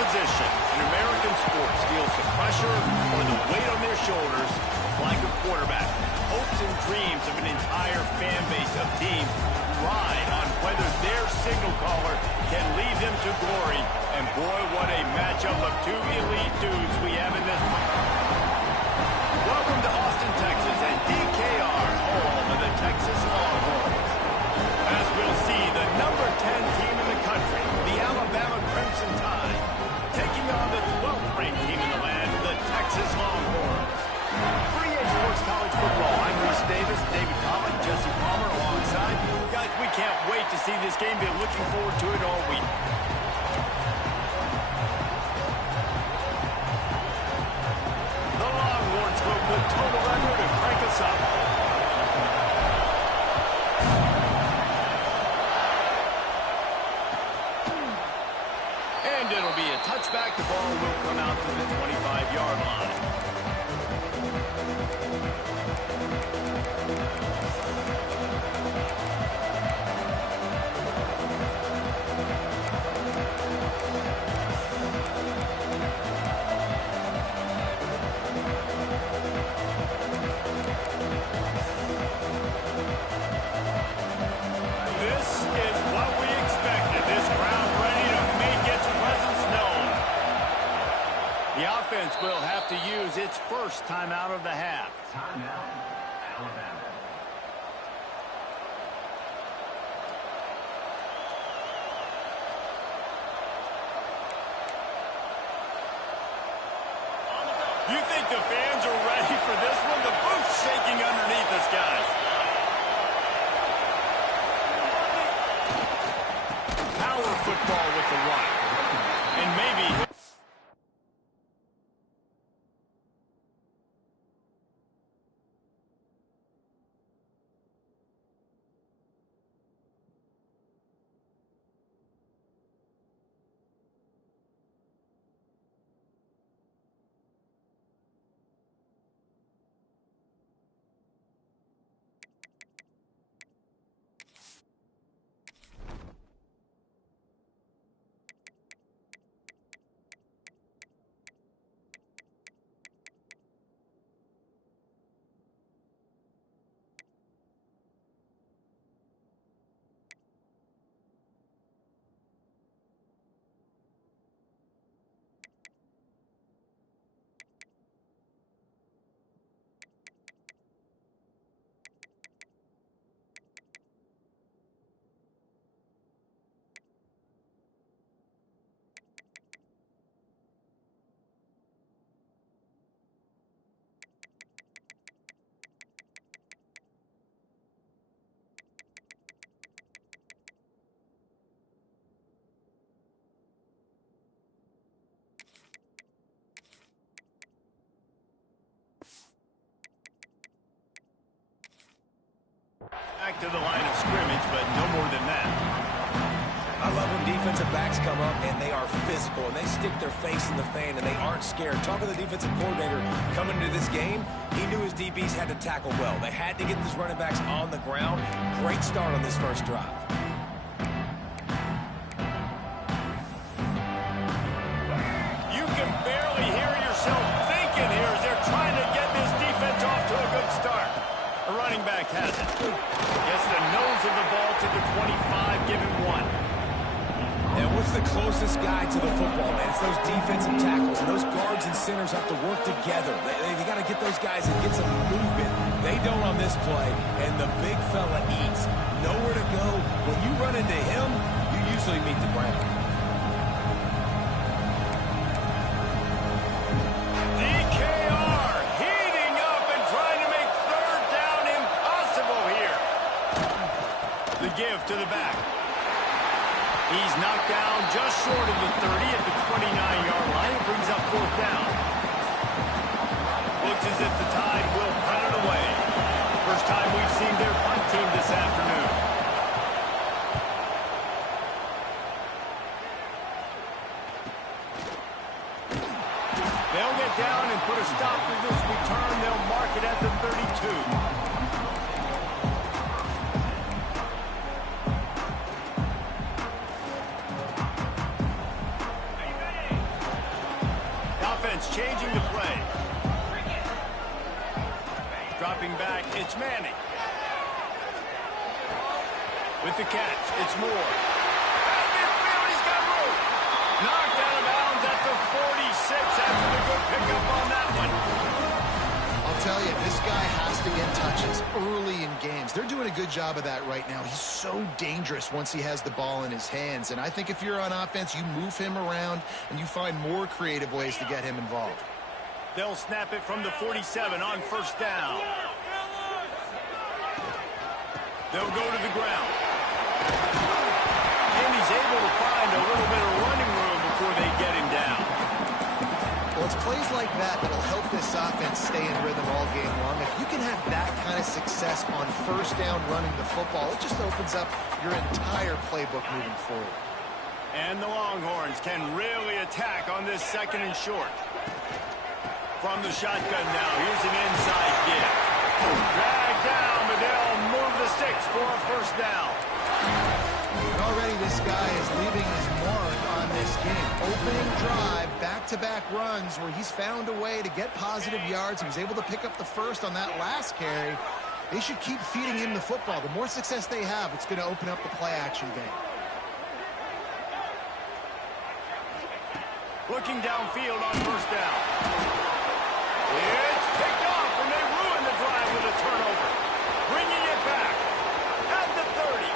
position in American sports feels the pressure or the weight on their shoulders like a quarterback. Hopes and dreams of an entire fan base of teams ride on whether their signal caller can lead them to glory. And boy, what a matchup of two elite dudes we have in this one. Welcome to Austin, Texas, and DKR, home of the Texas Longhorns. As we'll see, the number 10 team in the country, the Alabama Crimson Tide, taking on the 12th ranked team in the land, the Texas Longhorns. 3A Sports College Football. I'm Reese Davis, David Pollock, Jesse Palmer alongside. Guys, we can't wait to see this game. Been looking forward to it all week. The Longhorns go with total effort to crank us up. And it'll be a touchback. The ball will come out to the 25-yard line. Will have to use its first timeout of the half. Timeout, Alabama. You think the fans are ready for this one? The booth's shaking underneath us, guys. Power football with the run. And maybe... Back to the line of scrimmage, but no more than that. I love when defensive backs come up and they are physical and they stick their face in the fan and they aren't scared. Talking to the defensive coordinator coming into this game, he knew his DBs had to tackle well. They had to get these running backs on the ground. Great start on this first drive. You can barely hear yourself thinking here as they're trying to get this defense off to a good start. The running back has it. Gets the nose of the ball to the 25, give him one. And what's the closest guy to the football, man? It's those defensive tackles. And those guards and centers have to work together. They got to get those guys and get some movement. They don't on this play, and the big fella eats. Nowhere to go. When you run into him, you usually meet the ground. DKR heating up and trying to make third down impossible here. The give to the back. He's knocked down just short of the 30 at the 29-yard line. It brings up fourth down. Looks as if the Tide will punt it away. First time we've seen their punt team this afternoon. They'll get down and put a stop to this return. They'll mark it at the 32. offense changing the play. Dropping back, it's Manning. With the catch, it's Moore. And he's got room. Knocked out of bounds at the 46 after the good pickup on that one. I'll tell you, this guy has to get touches early in games. They're doing a good job of that right now. He's so dangerous once he has the ball in his hands. And I think if you're on offense, you move him around and you find more creative ways to get him involved. They'll snap it from the 47 on first down. They'll go to the ground. And he's able to find a little bit of running room before they get him down. Well, it's plays like that that'll help this offense stay in rhythm all game long. If you can have that kind of success on first down running the football, it just opens up your entire playbook moving forward. And the Longhorns can really attack on this second and short. From the shotgun now, here's an inside give. Dragged down, but they'll move the sticks for a first down. And already this guy is leaving his mark on this game. Opening drive, back-to-back runs where he's found a way to get positive yards. He was able to pick up the first on that last carry. They should keep feeding him the football. The more success they have, it's going to open up the play-action game. Looking downfield on first down. It's picked off, and they ruin the drive with a turnover. Bringing it back. At the 30.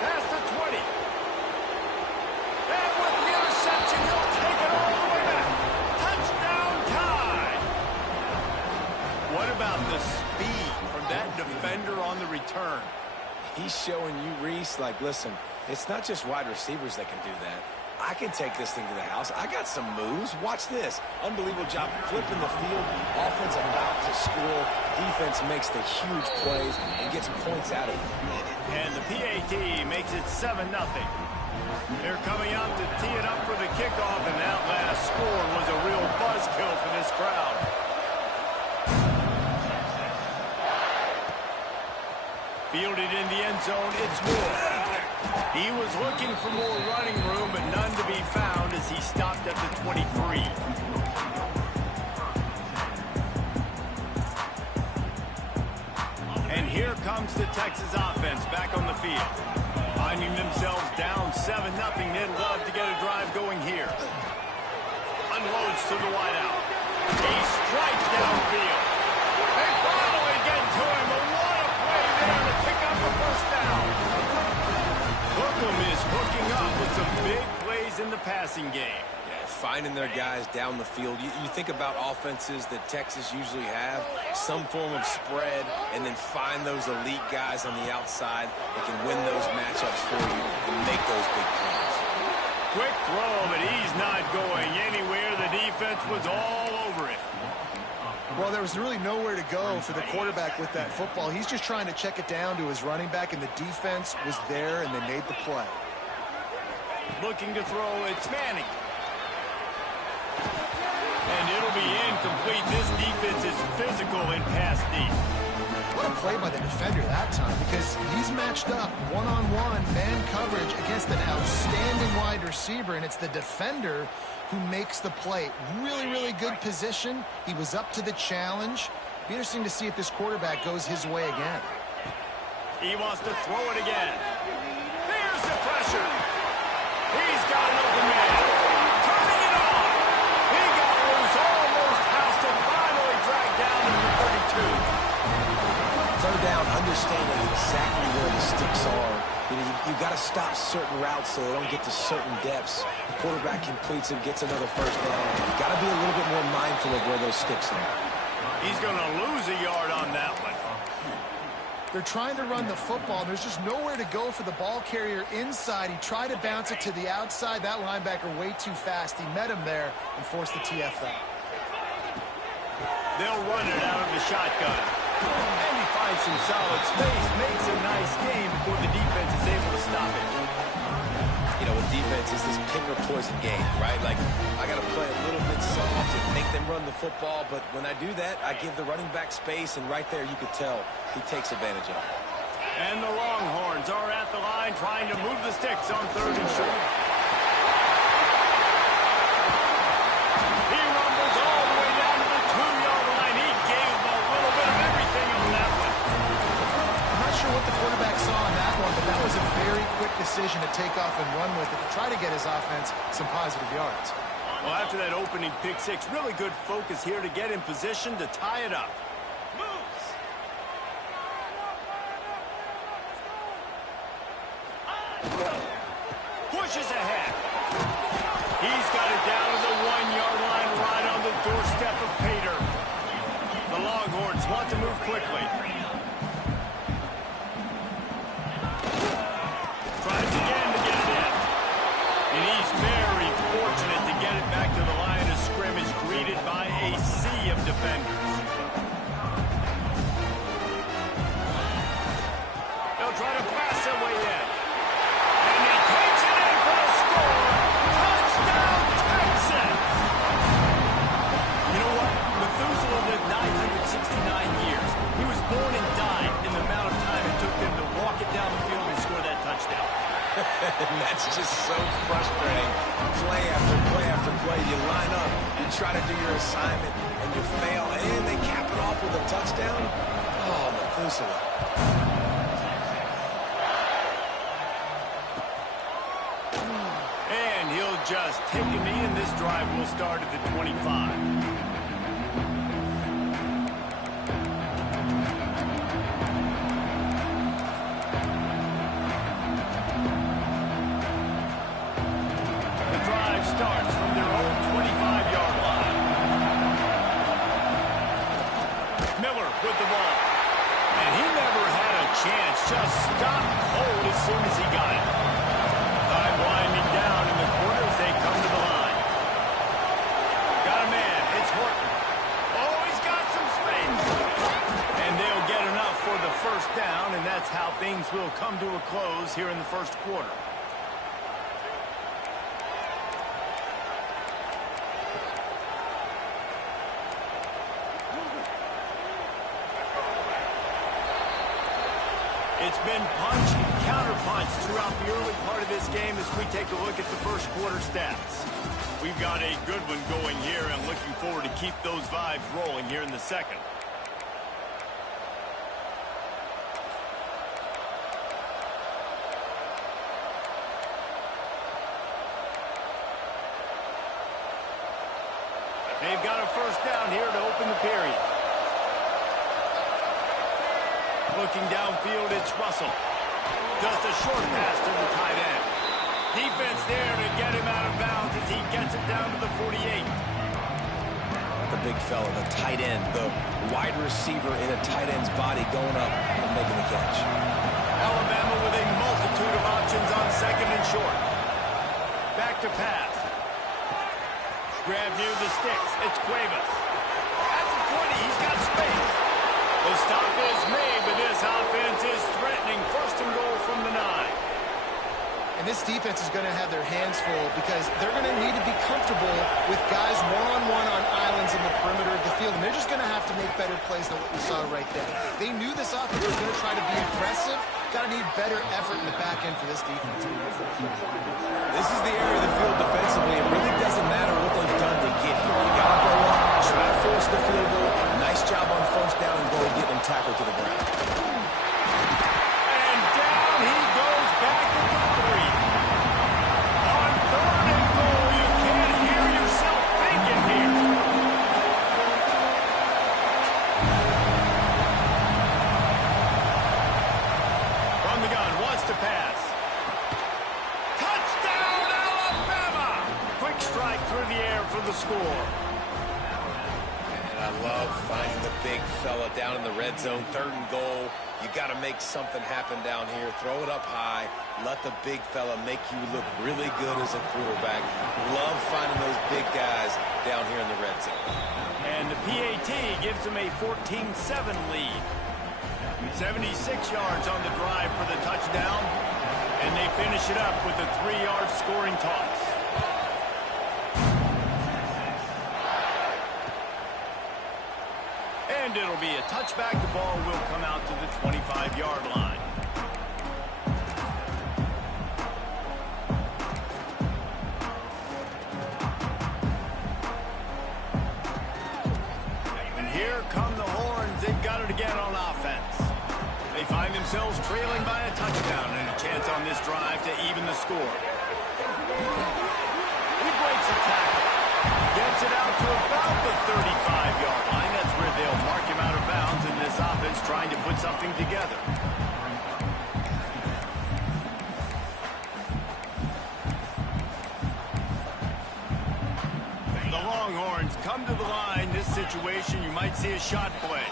Past the 20. And with the interception, he'll take it all the way back. Touchdown tie. What about the speed from that defender on the return? He's showing you, Reese, like, listen, it's not just wide receivers that can do that. I can take this thing to the house. I got some moves. Watch this. Unbelievable job flipping the field. Offense about to score. Defense makes the huge plays and gets points out of it. And the PAT makes it 7-0. They're coming out to tee it up for the kickoff, and that last score was a real buzzkill for this crowd. Fielded in the end zone, it's Moore. He was looking for more running room, but none to be found as he stopped at the 23. And here comes the Texas offense back on the field. Finding themselves down 7-0, they'd love to get a drive going here. Unloads to the wideout. He strikes downfield. They finally get to him, but what a play there to pick up the first down. Hookham is hooking up with some big plays in the passing game. Yeah, finding their guys down the field. You think about offenses that Texas usually have, some form of spread, and then find those elite guys on the outside that can win those matchups for you and make those big plays. Quick throw, but he's not going anywhere. The defense was all over it. Well, there was really nowhere to go for the quarterback with that football. He's just trying to check it down to his running back, and the defense was there, and they made the play. Looking to throw, it's Manning. And it'll be incomplete. This defense is physical in pass deep. What a play by the defender that time, because he's matched up one-on-one man coverage against an outstanding wide receiver, and it's the defender who makes the play. Really, really good position. He was up to the challenge. Be interesting to see if this quarterback goes his way again. He wants to throw it again. Here's the pressure. He's got an open man. Turning it on. He got loose, almost housed it, finally dragged down to the 32. Third down, understanding exactly where the sticks are. You got to stop certain routes so they don't get to certain depths. The quarterback completes it, gets another first down. Got to be a little bit more mindful of where those sticks are. He's going to lose a yard on that one. They're trying to run the football. There's just nowhere to go for the ball carrier inside. He tried to bounce it to the outside. That linebacker way too fast. He met him there and forced the TFL. They'll run it out of the shotgun. And he finds some solid space, makes a nice game before the defense is able to stop it. You know, with defense, it's this pick or poison game, right? Like, I got to play a little bit soft and make them run the football, but when I do that, I give the running back space, and right there you could tell he takes advantage of it. And the Longhorns are at the line trying to move the sticks on third and short. He rumbles all get his offense some positive yards. Well, after that opening pick six, really good focus here to get in position to tie it up. Pushes ahead. He's got it down to the 1-yard line, right on the doorstep of Pater. The Longhorns want to move quickly. Tries again to get it in. And he's very fortunate to get it back to the line of scrimmage, greeted by a sea of defenders. They'll try to pass their way in. And he takes it in for the score. Touchdown, Texans! You know what? Methuselah lived 969 years. He was born and died in the amount of time it took them to walk it down the field and score that touchdown. And that's just so frustrating. Play after play after play. You line up, you try to do your assignment, and you fail, and they cap it off with a touchdown. Oh, Methuselah. And he'll just take a knee, and this drive will start at the 25. Starts from their own 25-yard line. Miller with the ball. And he never had a chance. Just stopped cold as soon as he got it. Time winding down in the corner as they come to the line. Got a man. It's Horton. Oh, he's got some space. And they'll get enough for the first down, and that's how things will come to a close here in the first quarter. It's been punch and counterpunch throughout the early part of this game as we take a look at the first quarter stats. We've got a good one going here and looking forward to keep those vibes rolling here in the second. They've got a first down here to open the period. Looking downfield, it's Russell. Just a short pass to the tight end. Defense there to get him out of bounds as he gets it down to the 48. The big fella, the tight end, the wide receiver in a tight end's body going up and making the catch. Alabama with a multitude of options on second and short. Back to pass. Grab near the sticks. It's Cuevas. At the 20, he's got space. The stop is made, but this offense is threatening. First and goal from the 9. And this defense is going to have their hands full because they're going to need to be comfortable with guys one-on-one on islands in the perimeter of the field. And they're just going to have to make better plays than what we saw right there. They knew this offense was going to try to be aggressive. Got to need better effort in the back end for this defense. This is the area of the field defensively. It really doesn't matter what they've done to get here. You got to go up, try to force the field goal. Nice job on first down and goal, getting him tackled to the ground. And down he goes back to the 3. On third and goal, you can't hear yourself thinking here. From the gun, wants to pass. Touchdown, Alabama! Quick strike through the air for the score. I love finding the big fella down in the red zone, third and goal. You got to make something happen down here. Throw it up high. Let the big fella make you look really good as a quarterback. Love finding those big guys down here in the red zone. And the PAT gives them a 14-7 lead. 76 yards on the drive for the touchdown. And they finish it up with a 3-yard scoring toss. And it'll be a touchback. The ball will come out to the 25-yard line. And here come the Horns. They've got it again on offense. They find themselves trailing by a touchdown and a chance on this drive to even the score. trying to put something together. The Longhorns come to the line. This situation, you might see a shot play.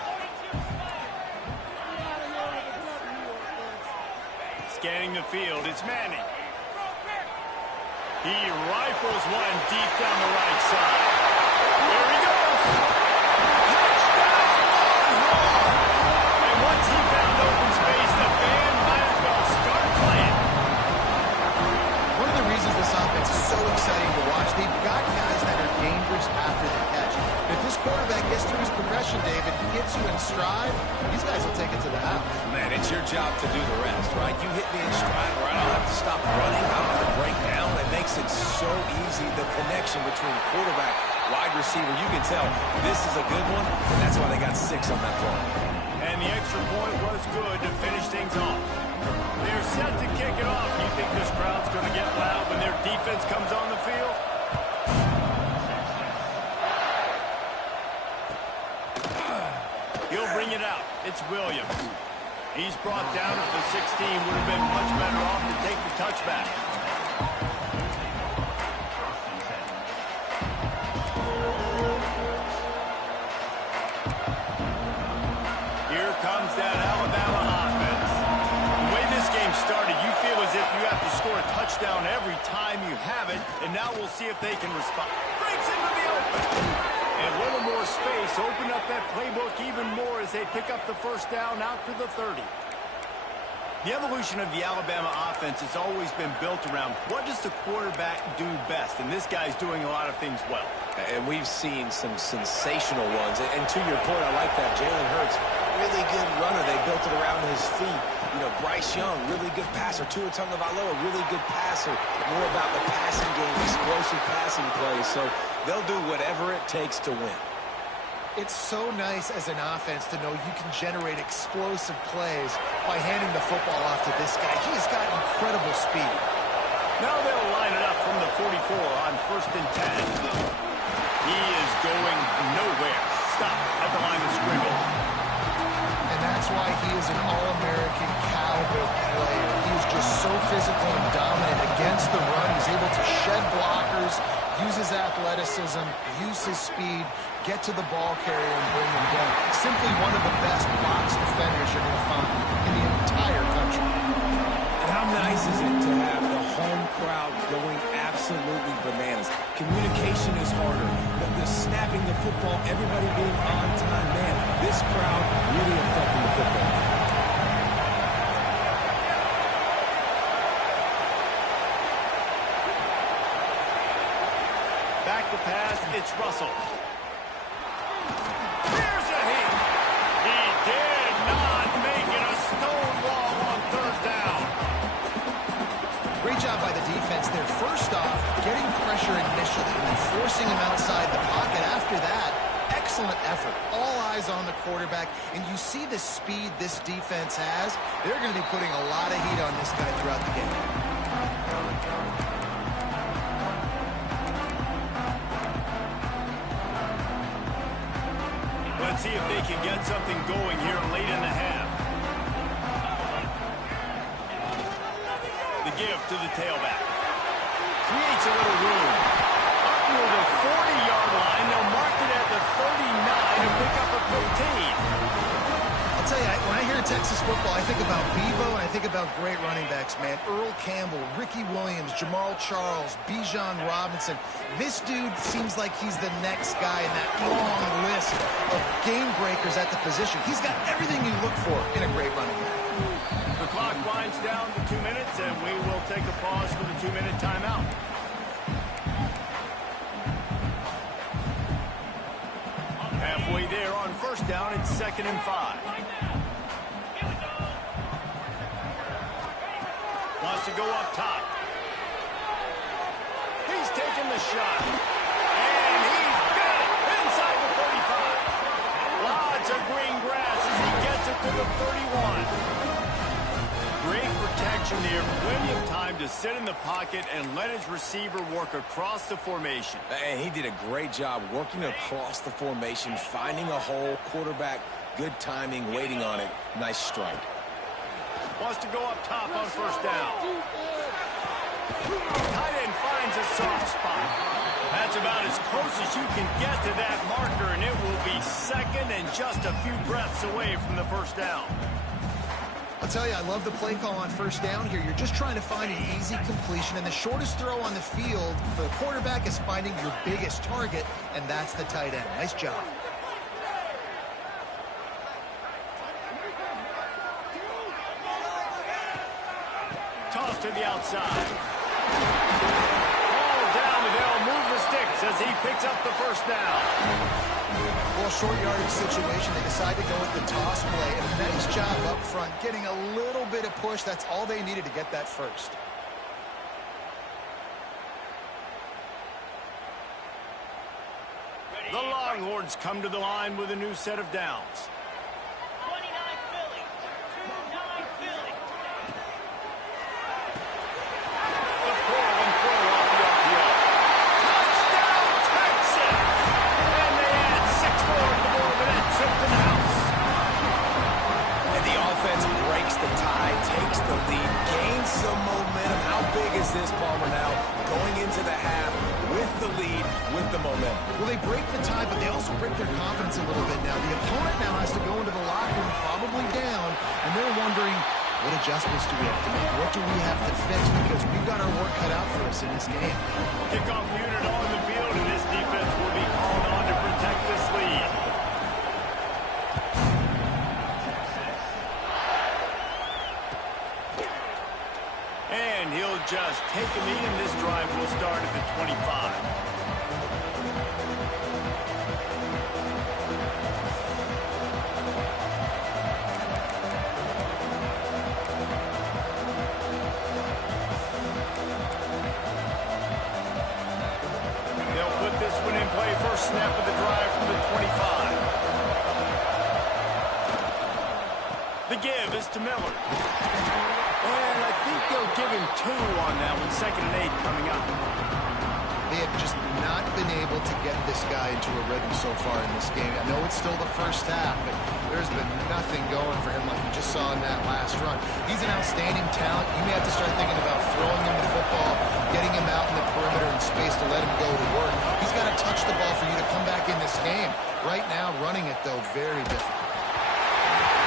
Scanning the field, it's Manning. He rifles one deep down the right side. There he goes. Touchdown, Longhorn! And once he found open space, the band might as well start playing. One of the reasons this offense is so exciting to watch, they've got guys that are dangerous after the catch. If this quarterback gets through his progression, David, he gets you in stride, these guys will take it to the house. Man, it's your job to do the rest, right? You hit me in stride where I don't have to stop running, I don't have to break down. It makes it so easy, the connection between quarterback, wide receiver. You can tell this is a good one, and that's why they got 6 on that play. And the extra point was good to finish things off. They're set to kick it off. You think this crowd's going to get loud when their defense comes on the field? He'll bring it out. It's Williams. He's brought down at the 16. Would have been much better off to take the touchback. Here comes that Alabama offense. The way this game started, you feel as if you have to score a touchdown every time you have it, and now we'll see if they can respond. Breaks into the open. And a little more space, open up that playbook even more as they pick up the first down out to the 30. The evolution of the Alabama offense has always been built around what does the quarterback do best, and this guy's doing a lot of things well. And we've seen some sensational ones. And to your point, I like that. Jalen Hurts, really good runner. They built it around his feet. You know, Bryce Young, really good passer. Tua Tagovailoa, really good passer. More about the passing game, explosive passing plays. So they'll do whatever it takes to win. It's so nice as an offense to know you can generate explosive plays by handing the football off to this guy. He has got incredible speed. Now they'll line it up from the 44 on 1st and 10. He is going nowhere. Stop at the line of scrimmage. And that's why he is an All-American caliber player. He is just so physical and dominant against the run. He's able to shed blockers, use his athleticism, use his speed, get to the ball carrier and bring him down. Simply one of the best box defenders you're going to find in the entire country. And how nice is it to have the home crowd going absolutely bananas? Communication is harder. The snapping the football, everybody being on time. Man, this crowd really affecting the football. Back to pass, it's Russell. Here's a hit. He did not make it a stone wall on 3rd down. Great job by the defense there. First off, getting pressure initially and then forcing him outside the pocket. After that, excellent effort. All eyes on the quarterback. And you see the speed this defense has. They're going to be putting a lot of heat on this guy throughout the game. Let's see if they can get something going here late in the half. The give to the tailback. Creates a little room. Up near the 40-yard line. They'll mark it at the 39 and pick up a 15. I'll tell you, when I hear Texas football, I think about Bevo and I think about great running backs, man. Earl Campbell, Ricky Williams, Jamal Charles, Bijan Robinson. This dude seems like he's the next guy in that long list of game breakers at the position. He's got everything you look for in a great running back. The clock winds down to 2 minutes, and we will take a pause for the 2-minute timeout. Halfway there on 1st down, it's 2nd and 5. Wants to go up top. He's taking the shot. And he's got it inside the 35. Lots of green grass as he gets it to the 31. Great protection there. Plenty of time to sit in the pocket and let his receiver work across the formation. And he did a great job working across the formation, finding a hole. Quarterback Good timing, waiting on it. Nice strike. Wants to go up top on first down. Tight end finds a soft spot. That's about as close as you can get to that marker, and it will be second and just a few breaths away from the first down. I'll tell you, I love the play call on first down here. You're just trying to find an easy completion, and the shortest throw on the field for the quarterback is finding your biggest target, and that's the tight end. Nice job. Toss to the outside. Ball down, and they'll move the sticks as he picks up the first down. Well, short yardage situation, they decide to go with the toss play. And a nice job up front, getting a little bit of push. That's all they needed to get that first. The Longhorns come to the line with a new set of downs. 29 Philly. 9 Philly. The pull and throw off the RPO. Touchdown, Texas! And they add 6 more to the board with that trip to the house. And the offense breaks the tie, takes the lead, gains some momentum. How big is this, Palmer, now? Going into the half with the lead, with the momentum. Well, they break the tie, but they also break their confidence a little bit now. The opponent now has to go into the locker room probably down, and they're wondering, what adjustments do we have to make? What do we have to fix? Because we've got our work cut out for us in this game. Kickoff unit on the field, and this defense will be called on to protect this lead. And he'll just take a knee, and this drive will start at the 25. They'll put this one in play. First snap of the drive from the 25. The give is to Miller. And I think they'll give him 2 on that one. 2nd and 8 coming up. They have just not been able to get this guy into a rhythm so far in this game. I know it's still the first half, but there's been nothing going for him like you just saw in that last run. He's an outstanding talent. You may have to start thinking about throwing him the football, getting him out in the perimeter in space to let him go to work. He's got to touch the ball for you to come back in this game. Right now, running it, though, very difficult.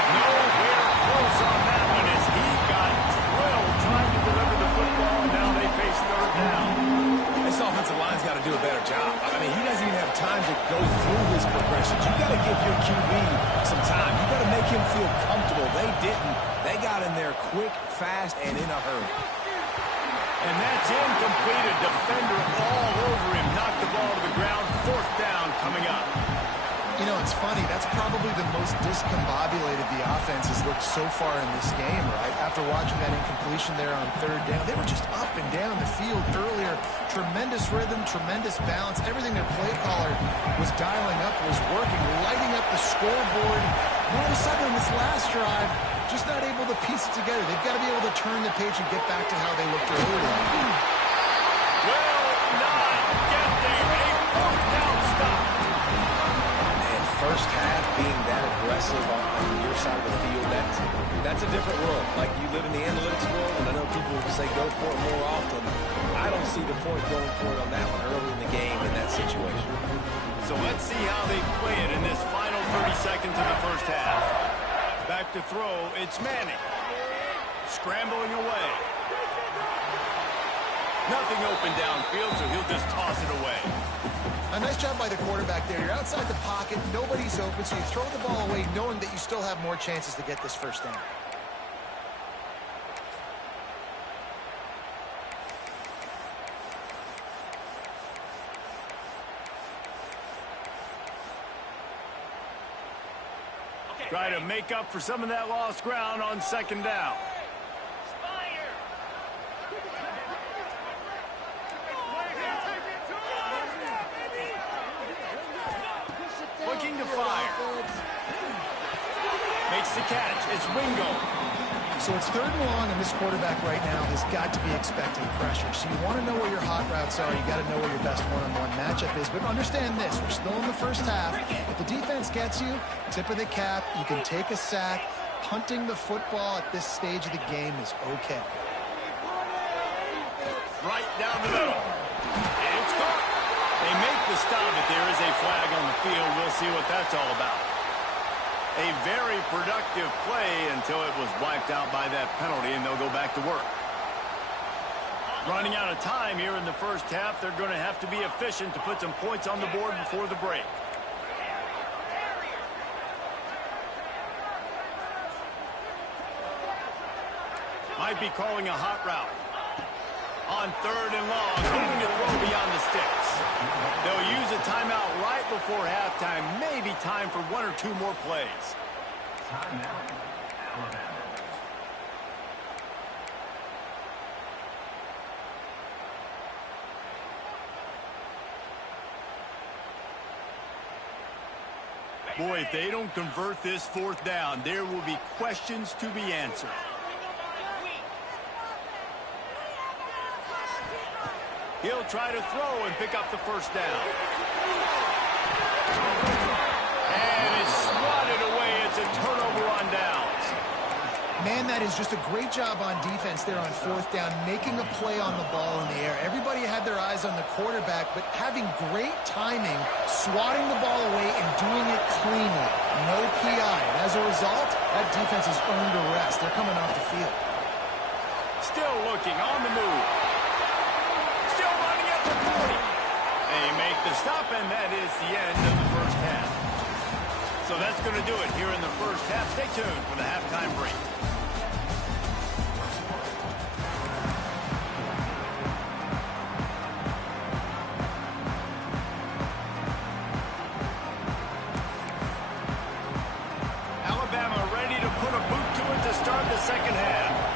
Nowhere close on that one as he got drilled trying to deliver the football, and now they face 3rd down. This offensive line's got to do a better job. I mean, he doesn't even have time to go through his progressions. You got to give your QB some time. You got to make him feel comfortable. They didn't. They got in there quick, fast, and in a hurry. And that's incomplete. A defender all over him. Knocked the ball to the ground. 4th down coming up. You know, it's funny. That's probably the most discombobulated the offense has looked so far in this game, right? After watching that incompletion there on 3rd down, they were just up and down the field earlier. Tremendous rhythm, tremendous balance. Everything their play caller was dialing up was working, lighting up the scoreboard. All of a sudden, in this last drive, just not able to piece it together. They've got to be able to turn the page and get back to how they looked earlier. Will not get there. A 4th down stop. First half being that aggressive on your side of the field, that's a different world. Like, you live in the analytics world, and I know people say go for it more often. I don't see the point going for it on that one early in the game in that situation. So let's see how they play it in this final 30 seconds of the first half. Back to throw, it's Manning. Scrambling away. Nothing open downfield, so he'll just toss it away. A nice job by the quarterback there. You're outside the pocket, nobody's open, so you throw the ball away knowing that you still have more chances to get this first down. Try to make up for some of that lost ground on 2nd down. Looking to fire. Makes the catch. It's Wingo. So it's 3rd and long, and this quarterback right now has got to be expecting pressure. So you want to know where your hot routes are. You got to know where your best one-on-one matchup is. But understand this, we're still in the first half. If the defense gets you, tip of the cap, you can take a sack. Punting the football at this stage of the game is okay. Right down the middle. And it's caught. They make the stop, but there is a flag on the field. We'll see what that's all about. A very productive play until it was wiped out by that penalty, and they'll go back to work. Running out of time here in the first half, they're going to have to be efficient to put some points on the board before the break. Might be calling a hot route. On 3rd and long, hoping to throw beyond the sticks. They'll use a timeout right before halftime. Maybe time for 1 or 2 more plays. Timeout, Alabama. Boy, if they don't convert this 4th down, there will be questions to be answered. He'll try to throw and pick up the first down. And it's swatted away. It's a turnover on downs. Man, that is just a great job on defense there on 4th down, making a play on the ball in the air. Everybody had their eyes on the quarterback, but having great timing, swatting the ball away and doing it cleanly. No PI. And as a result, that defense has earned a rest. They're coming off the field. Still looking on the move. Still running at the 40. They make the stop, and that is the end of the first half. So that's going to do it here in the first half. Stay tuned for the halftime break. Alabama ready to put a boot to it to start the second half.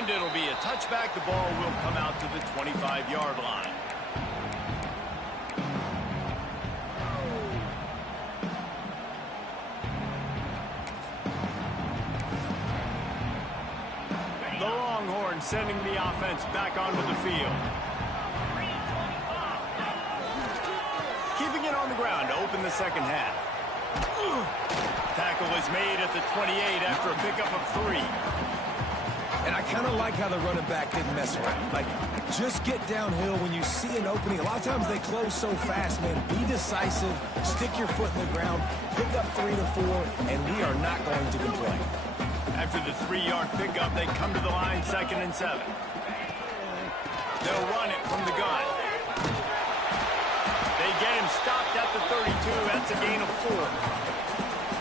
And it'll be a touchback. The ball will come out to the 25-yard line. The Longhorns sending the offense back onto the field. Keeping it on the ground to open the second half. Tackle is made at the 28 after a pickup of 3. And I kind of like how the running back didn't mess around. Like, just get downhill when you see an opening. A lot of times they close so fast, man. Be decisive, stick your foot in the ground, pick up 3 to 4, and we are not going to complain. After the 3-yard pickup, they come to the line 2nd and 7. They'll run it from the gun. They get him stopped at the 32. That's a gain of 4.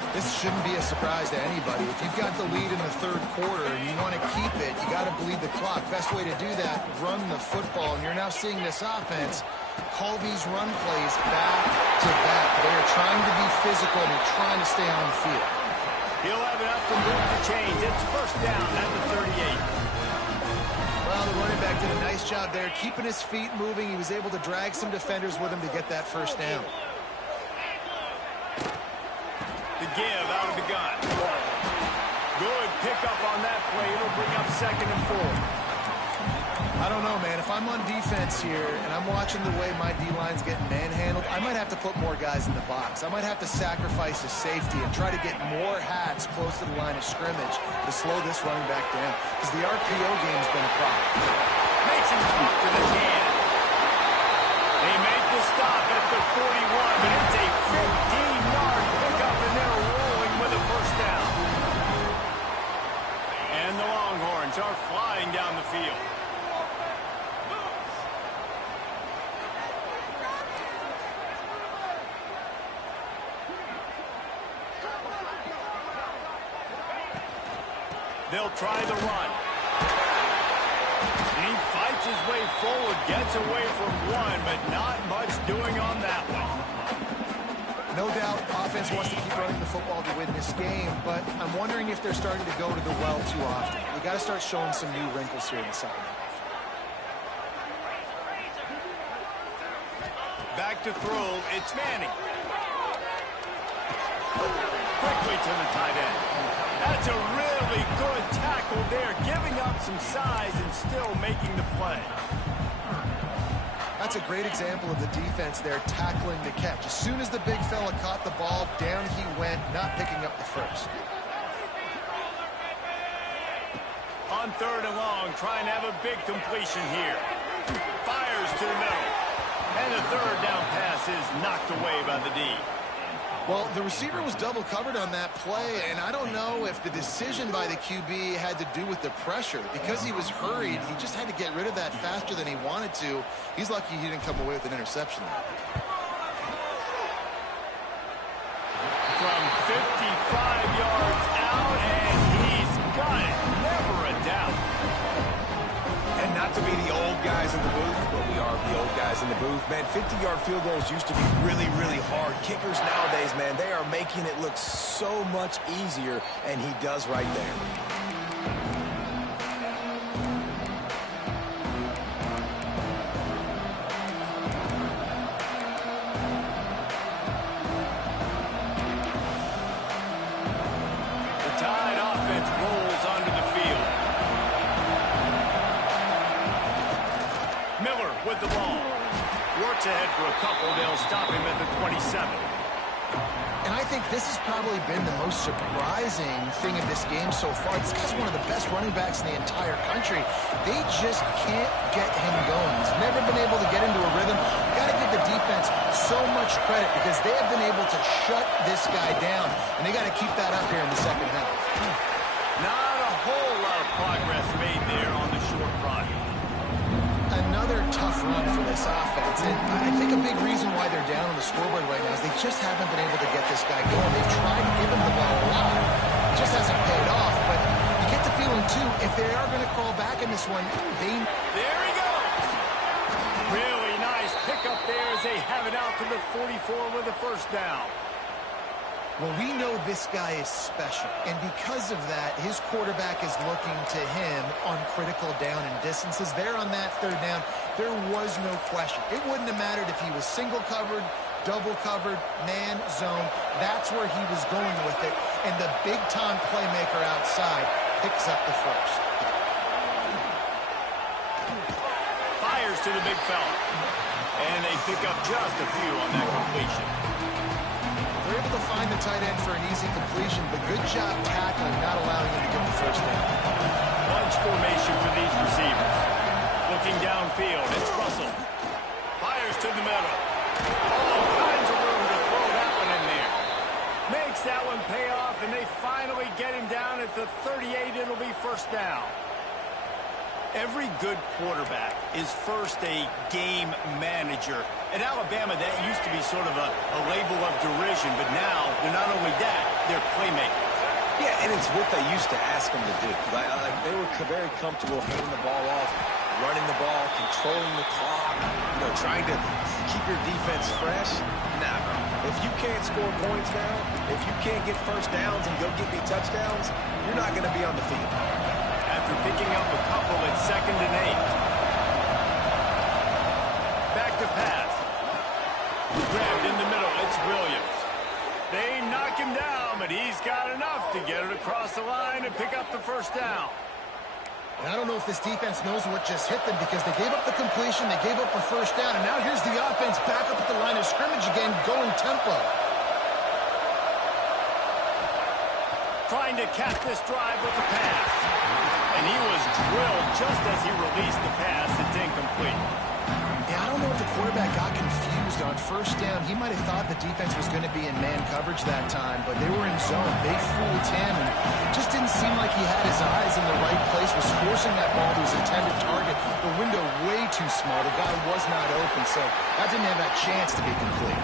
This shouldn't be a surprise to anybody. If you've got the lead in the 3rd quarter and you want to keep it, you got to bleed the clock. Best way to do that, run the football. And you're now seeing this offense call these run plays back to back. They're trying to be physical and they're trying to stay on the field. He'll have enough to move the chains. It's 1st down at the 38. Well, the running back did a nice job there, keeping his feet moving. He was able to drag some defenders with him to get that 1st down. The give out of the gun. Good pickup on that play. It'll bring up 2nd and 4. I don't know, man. If I'm on defense here and I'm watching the way my D-line's getting manhandled, I might have to put more guys in the box. I might have to sacrifice a safety and try to get more hats close to the line of scrimmage to slow this running back down. Because the RPO game's been a problem. Makes him talk to the can. They make the stop at the 41, but it's a 15-yard pickup, and they're rolling with a 1st down. And the Longhorns are flying down the field. They'll try the run. And he fights his way forward, gets away from 1, but not much doing on that one. No doubt, offense wants to keep running the football to win this game, but I'm wondering if they're starting to go to the well too often. They got to start showing some new wrinkles here in the second half. Back to throw, it's Manning. Quickly to the tight end. That's a really good tackle there, giving up some size and still making the play. That's a great example of the defense there tackling the catch. As soon as the big fella caught the ball, down he went, not picking up the first. On 3rd and long, trying to have a big completion here. Fires to the middle. And the 3rd down pass is knocked away by the D. Well, the receiver was double covered on that play, and I don't know if the decision by the QB had to do with the pressure. Because he was hurried, he just had to get rid of that faster than he wanted to. He's lucky he didn't come away with an interception. From 55 yards out, and he's got it. Never a doubt. And not to be the old guys in the booth, but we are the old guys in the booth. Man, 50-yard field goals used to be really, really hard. Kickers nowadays, man, they are making it look so much easier, and he does right there. The Tide offense rolls onto the field. Miller with the ball. Works ahead for a couple. They'll stop him at the 27. And I think this has probably been the most surprising thing of this game so far. This guy's one of the best running backs in the entire country. They just can't get him going. He's never been able to get into a rhythm. Got to give the defense so much credit because they have been able to shut this guy down, and they got to keep that up here in the second half. Not a whole lot of progress made there on the short run. Another tough run for this offense, and I think a big reason why they're down on the scoreboard right now is they just haven't been able to get this guy going. They've tried to give him the ball a lot. It just hasn't paid off, but you get the feeling, too, if they are going to crawl back in this one, There he goes! Really nice pickup there as they have it out to the 44 with a first down. Well, we know this guy is special, and because of that, his quarterback is looking to him on critical down and distances. There on that 3rd down, there was no question. It wouldn't have mattered if he was single covered, double covered, man, zone. That's where he was going with it, and the big-time playmaker outside picks up the first. Fires to the big fella. And they pick up just a few on that completion. They're able to find the tight end for an easy completion, but good job tackling, not allowing him to get the first down. Bunch formation for these receivers. Looking downfield, it's Russell. Fires to the middle. All kinds of room to throw that one in there. Makes that one pay off, and they finally get him down at the 38. It'll be first down. Every good quarterback is first a game manager. At Alabama, that used to be sort of a label of derision, but now they're not only that, they're playmakers. Yeah, and it's what they used to ask them to do. Like they were very comfortable handing the ball off, running the ball, controlling the clock, trying to keep your defense fresh. Nah, bro. If you can't score points now, if you can't get first downs and go get me touchdowns, you're not going to be on the field. After picking up a couple at 2nd and 8. Back to pass. Grabbed in the middle, it's Williams. They knock him down, but he's got enough to get it across the line and pick up the first down. And I don't know if this defense knows what just hit them because they gave up the completion, they gave up the first down, and now here's the offense back up at the line of scrimmage again, going tempo. Trying to cap this drive with the pass. And he was drilled just as he released the pass. It's incomplete. Yeah, I don't know if the quarterback got confused on first down. He might have thought the defense was going to be in man coverage that time, but they were in zone. They fooled him, and just didn't seem like he had his eyes in the right place, was forcing that ball to his intended target. The window way too small. The guy was not open, so that didn't have that chance to be complete.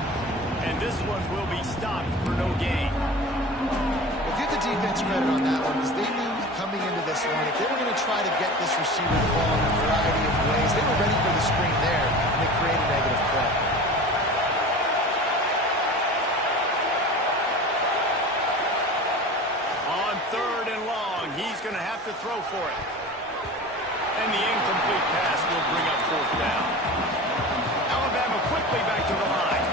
And this one will be stopped for no gain. Well, give the defense credit on that one because they knew coming into this one, if they were going to try to get this receiver the ball in a variety of ways, they were ready for the screen there, and they created negative play. On 3rd and long, he's going to have to throw for it. And the incomplete pass will bring up 4th down. Alabama quickly back to the line.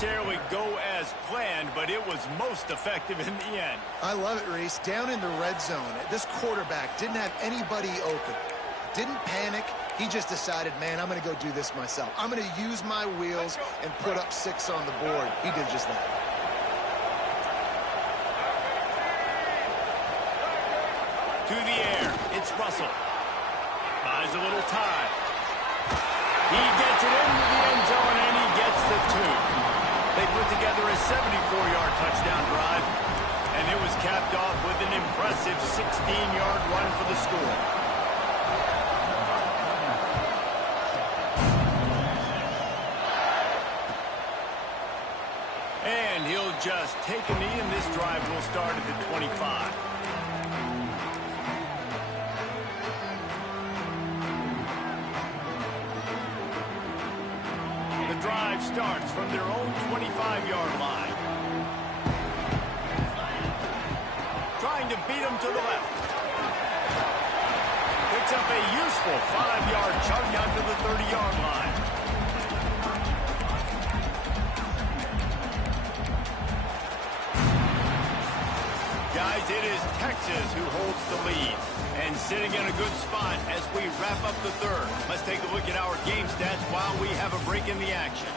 necessarily go as planned, but it was most effective in the end. I love it, Reese. Down in the red zone, this quarterback didn't have anybody open. Didn't panic. He just decided, man, I'm going to go do this myself. I'm going to use my wheels and put up 6 on the board. He did just that. To the air, it's Russell. Buys a little time. He gets it into the end zone, and he gets the 2. They put together a 74-yard touchdown drive, and it was capped off with an impressive 16-yard run for the score. And he'll just take a knee, and this drive will start at the 25. Drive starts from their own 25-yard line. Trying to beat them to the left. Picks up a useful 5-yard chunk out to the 30-yard line. Guys, it is Texas who holds the lead. And sitting in a good spot as we wrap up the third. Let's take a look at our game stats while we have a break in the action.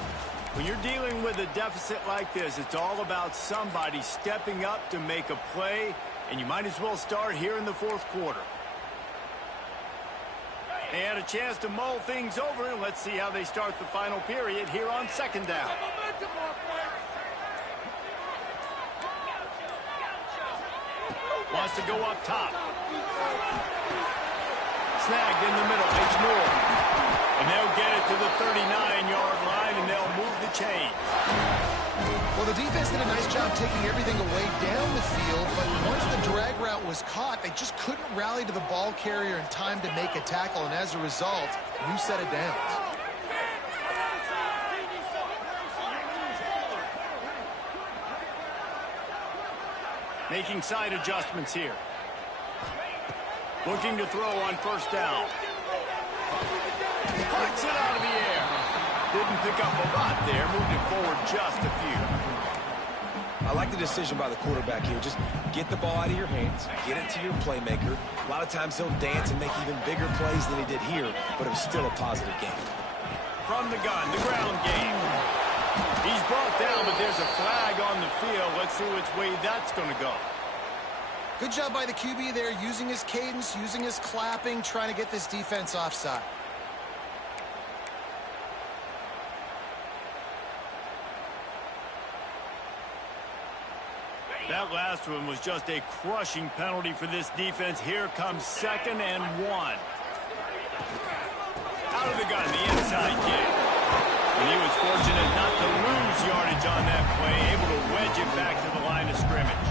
When you're dealing with a deficit like this, it's all about somebody stepping up to make a play, and you might as well start here in the fourth quarter. They had a chance to mull things over, and let's see how they start the final period here on second down. Wants to go up top. Snagged in the middle. It's Moore. And they'll get it to the 39-yard line, and they'll move the chain. Well, the defense did a nice job taking everything away down the field, but once the drag route was caught, they just couldn't rally to the ball carrier in time to make a tackle, and as a result, new set of downs. Making side adjustments here. Looking to throw on first down. Puts it out of the air. Didn't pick up a lot there. Moved it forward just a few. I like the decision by the quarterback here. Just get the ball out of your hands. Get it to your playmaker. A lot of times he'll dance and make even bigger plays than he did here, but it was still a positive game. From the gun, the ground game. He's brought down, but there's a flag on the field. Let's see which way that's going to go. Good job by the QB there, using his cadence, using his clapping, trying to get this defense offside. That last one was just a crushing penalty for this defense. Here comes 2nd and 1. Out of the gun, the inside kick. And he was fortunate not to lose yardage on that play, able to wedge it back to the line of scrimmage.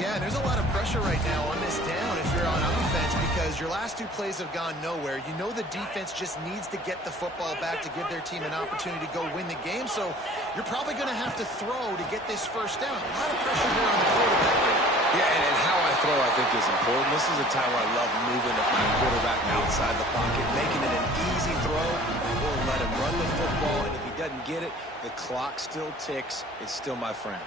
Yeah, and there's a lot of pressure right now on this down if you're on offense because your last 2 plays have gone nowhere. You know the defense just needs to get the football back to give their team an opportunity to go win the game, so you're probably going to have to throw to get this first down. A lot of pressure here on the quarterback. Yeah, and how I throw, I think, is important. This is a time where I love moving my quarterback outside the pocket, making it an easy throw, or let him run the football, and if he doesn't get it, the clock still ticks. It's still my friend.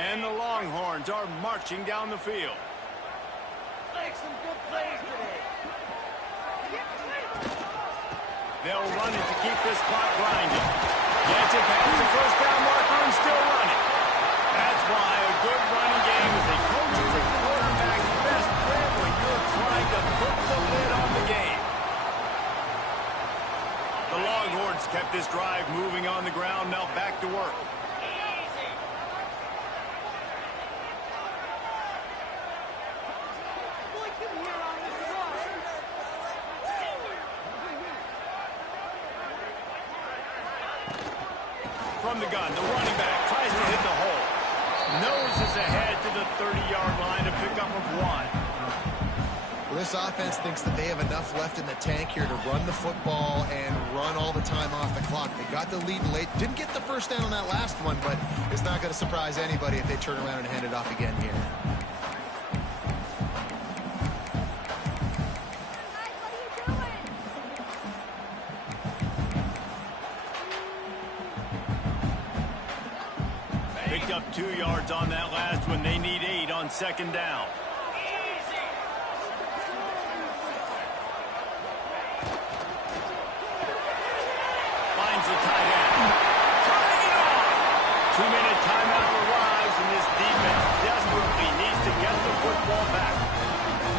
And the Longhorns are marching down the field. Make some good plays today. They'll run it to keep this clock grinding. Gets it past the first down marker and still running. That's why a good running game is a coach's and quarterback's best friend when you're trying to put the lid on the game. The Longhorns kept this drive moving on the ground. Now back to work. From the gun, the running back tries to hit the hole. Noses ahead to the 30-yard line, a pickup of 1. Well, this offense thinks that they have enough left in the tank here to run the football and run all the time off the clock. They got the lead late. Didn't get the first down on that last one, but it's not going to surprise anybody if they turn around and hand it off again here. 2 yards on that last one. They need 8 on second down. Finds the tight end. Turning it on. 2-minute timeout arrives, and this defense desperately needs to get the football back.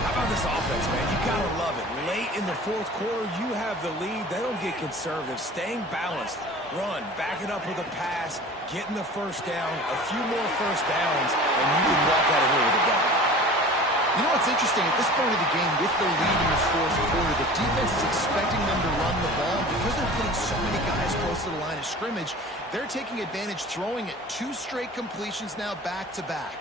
How about this offense, man? You got to love it. Late in the fourth quarter, you have the lead. They don't get conservative. Staying balanced. Run, back it up with a pass, getting the first down, a few more first downs, and you can walk out of here with a dub. You know what's interesting? At this point of the game, with the lead in the fourth quarter, the defense is expecting them to run the ball. Because they're putting so many guys close to the line of scrimmage, they're taking advantage, throwing it. 2 straight completions now back-to-back.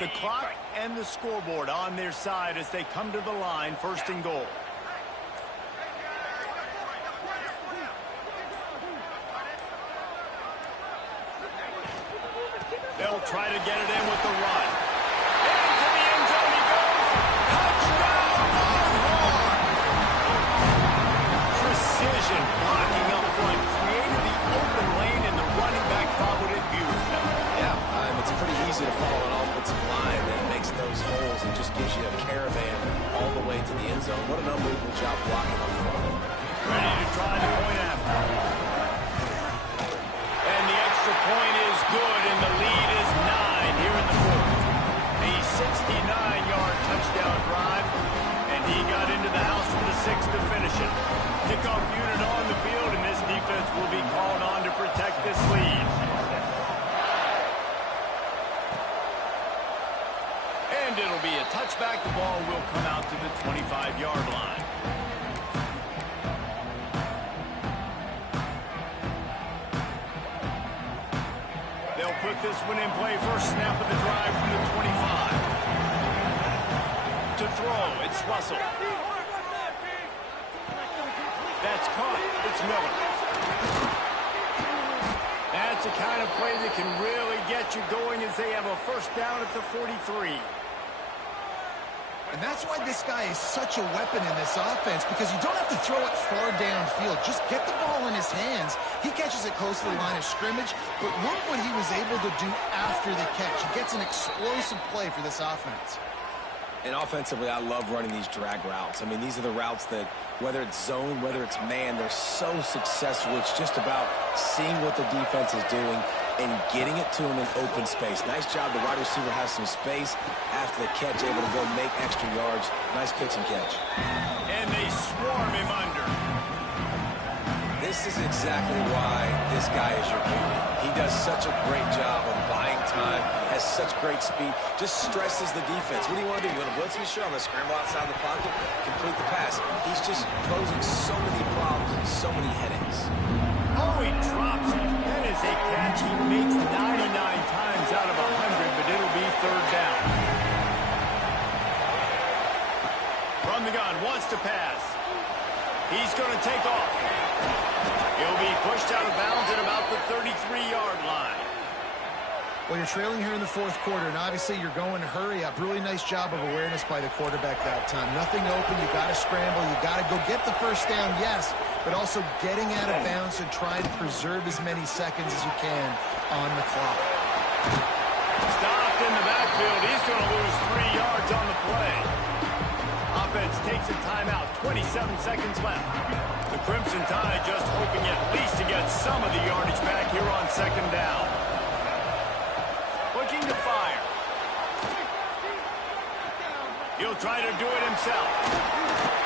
The clock and the scoreboard on their side as they come to the line, 1st and goal. They'll try to get it in with the run. Into the end zone he goes. Touchdown, Longhorn! Precision blocking up front. Created the open lane, and the running back followed it beautifully. Yeah, it's pretty easy to follow an offensive line that makes those holes and just gives you a caravan all the way to the end zone. What an unbelievable job blocking up front. Ready to try the point after. And the extra point is good, and the lead is 9 here in the fourth. A 69-yard touchdown drive, and he got into the house for the 6th to finish it. Kickoff unit on the field, and this defense will be called on to protect this lead. And it'll be a touchback. The ball will come out to the 25-yard line. They'll put this one in play. First snap of the drive from the 25. To throw, it's Russell. That's caught. It's Miller. That's the kind of play that can really get you going as they have a first down at the 43. And that's why this guy is such a weapon in this offense, because you don't have to throw it far downfield. Just get the ball in his hands. He catches it close to the line of scrimmage, but look what he was able to do after the catch. He gets an explosive play for this offense. And offensively, I love running these drag routes. I mean, these are the routes that, whether it's zone, whether it's man, they're so successful. It's just about seeing what the defense is doing and getting it to him in open space. Nice job. The wide receiver has some space after the catch, able to go make extra yards. Nice pitch and catch. And they swarm him under. This is exactly why this guy is your QB. He does such a great job of buying time, has such great speed, just stresses the defense. What do you want to do? You want to blitz me? Sure, I'm going to scramble outside the pocket, complete the pass. He's just posing so many problems and so many headaches. Oh, he drops it. That is a catch he makes 99 times out of 100, but it'll be 3rd down. From the gun, wants to pass. He's going to take off. He'll be pushed out of bounds at about the 33-yard line. Well, you're trailing here in the fourth quarter, and obviously you're going to hurry up. Really nice job of awareness by the quarterback that time. Nothing open. You got to scramble. You got to go get the first down, yes, but also getting out of bounds and trying to preserve as many seconds as you can on the clock. Stopped in the backfield. He's going to lose 3 yards on the play. Offense takes a timeout. 27 seconds left. The Crimson Tide just hoping at least to get some of the yardage back here on second down. Looking to fire. He'll try to do it himself.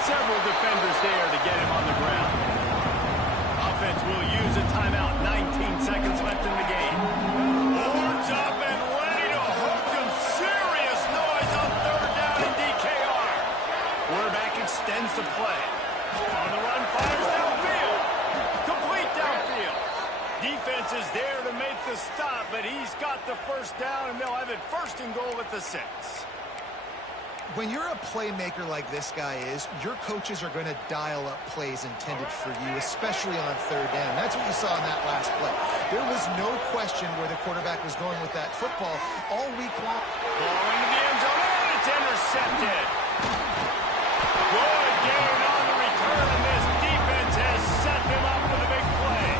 Several defenders there to get him on the ground. Offense will use a timeout. 19 seconds left in the game. Horns up and ready to hook them. Serious noise on 3rd down in DKR. Quarterback extends the play. On the run, fires downfield. Complete downfield. Defense is there to make the stop, but he's got the first down, and they'll have it 1st and goal at the 6. When you're a playmaker like this guy is, your coaches are going to dial up plays intended for you, especially on third down. That's what you saw in that last play. There was no question where the quarterback was going with that football all week long. Ball into the end zone, and it's intercepted. Good gain on the return, and this defense has set them up for the big play.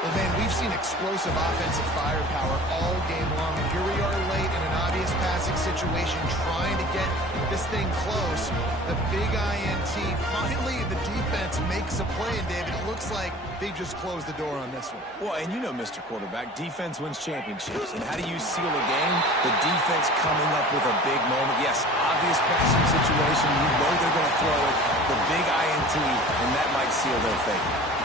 Well, man, we've seen explosive offensive firepower all game long, and here we are late in an obvious passing situation trying to get this thing close. The big INT. Finally, the defense makes a play, and David, it looks like they just closed the door on this one. Well, and you know, Mr. Quarterback, defense wins championships. And how do you seal a game? The defense coming up with a big moment. Yes, obvious passing situation. You know they're going to throw it. The big INT, and that might seal their fate.